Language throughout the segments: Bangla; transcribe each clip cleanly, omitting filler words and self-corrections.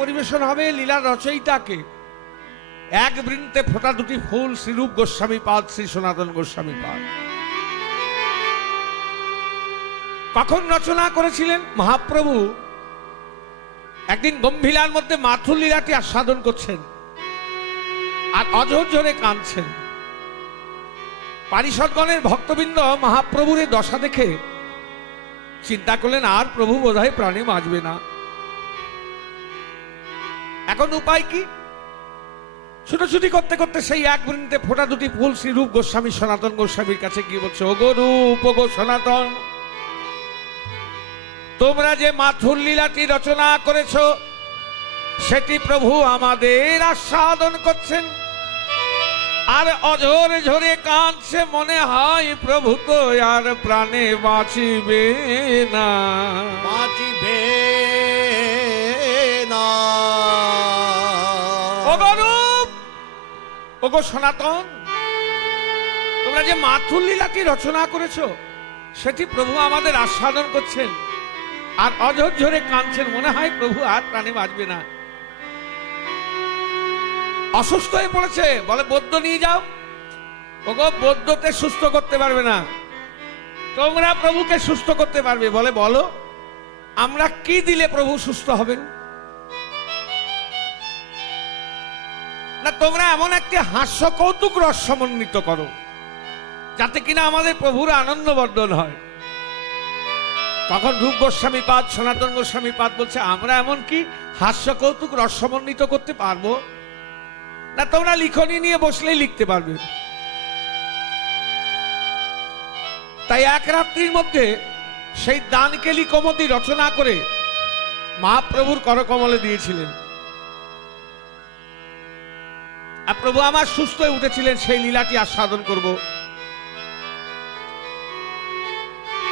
পরিবেশন হবে লীলা রচয়িতাকে। এক বৃন্তে ফোটা দুটি ফুল, শ্রীরূপ গোস্বামী পাদ, শ্রী সনাতন গোস্বামী পাদ। কখন রচনা করেছিলেন? মহাপ্রভু একদিন গম্ভীরার মধ্যে মাথুর লীলাটি আস্বাদন করছেন আর অঝরঝরে কাঁদছেন। পারিষদগণের ভক্তবৃন্দ মহাপ্রভুর এই দশা দেখে চিন্তা করলেন আর প্রভু বোধহয় প্রাণে বাঁচবে না। এখন উপায় কি? ছুটোছুটি করতে করতে সেই এক বৃন্তে ফোটা দুটি ফুল শ্রীরূপ গোস্বামী সনাতন গোস্বামীর কাছে গিয়ে বলছে, ওগো রূপ, ওগো সনাতন, তোমরা যে মাথুর লীলাটি রচনা করেছ সেটি প্রভু আমাদের আস্বাদন করছেন আর অঝর ঝরে কাঁদছে, মনে হয় প্রভু তো আর প্রাণে বাঁচিবে না, বাঁচিবে না। ওগো রূপ, ওগো সনাতন, তোমরা যে মাথুর লীলাটি রচনা করেছো সেটি প্রভু আমাদের আস্বাদন করছেন আর অঝর ঝরে কাঁদছেন, মনে হয় প্রভু আর প্রাণে বাঁচবে না। অসুস্থ হয়ে পড়েছে, বলে বৈদ্য নিয়ে যাও। ওগো বৈদ্যতে সুস্থ করতে পারবে না, তোমরা প্রভুকে সুস্থ করতে পারবে। বলে বলো আমরা কি দিলে প্রভু সুস্থ হবেন? না, তোমরা এমন একটি হাস্য কৌতুক রস সমন্বিত করো যাতে কিনা আমাদের প্রভুর আনন্দ বর্ধন হয়। তখন রূপ গোস্বামী পাদ, সনাতন গোস্বামী পাদ বলছে, আমরা এমন কি হাস্য কৌতুক রস সমন্বিত করতে পারবো না? তোমরা লিখনি নিয়ে বসলেই লিখতে পারবে। তাই এক রাত্রির মধ্যে সেই দানকেলি কমতি রচনা করে মহাপ্রভুর করকমলে দিয়েছিলেন। আর প্রভু আমার সুস্থ হয়ে উঠেছিলেন, সেই লীলাটি আস্বাদন করব।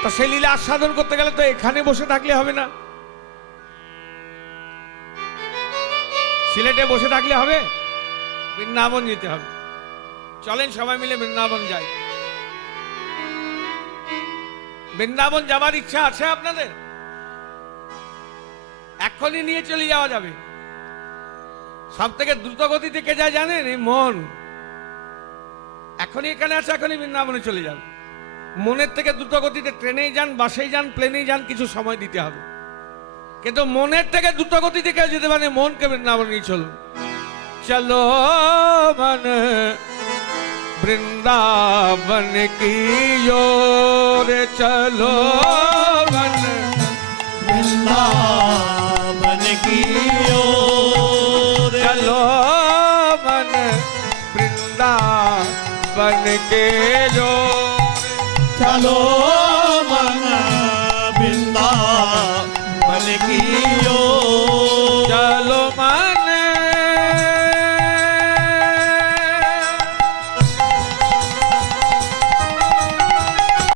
তা সেই লীলা আস্বাদন করতে গেলে তো এখানে বসে থাকলে হবে না, সিলেটে বসে থাকলে হবে, বৃন্দাবন যেতে হবে। চলেন সবাই মিলে বৃন্দাবন যাই। বৃন্দাবন যাবার ইচ্ছা আছে আপনাদের? এখনই নিয়ে চলে যাওয়া যাবে। সব থেকে দ্রুত গতিতে কে যায় জানেন? এই মন। এখনই এখানে আছে, এখনই বৃন্দাবনে চলে যাবে। মনের থেকে দ্রুত গতিতে ট্রেনেই যান, বাসেই যান, প্লেনেই যান, কিছু সময় দিতে হবে। কিন্তু মনের থেকে দ্রুত গতিতে কেউ যেতে পারে, মনকে বৃন্দাবন নিয়ে চলুন। চলো মন বৃন্দাবন কি ওর, চলো মন বৃন্দাবন কি ওর, চলো মন বৃন্দাবন के ओर, চলো মন বৃন্দাবন কি ওর।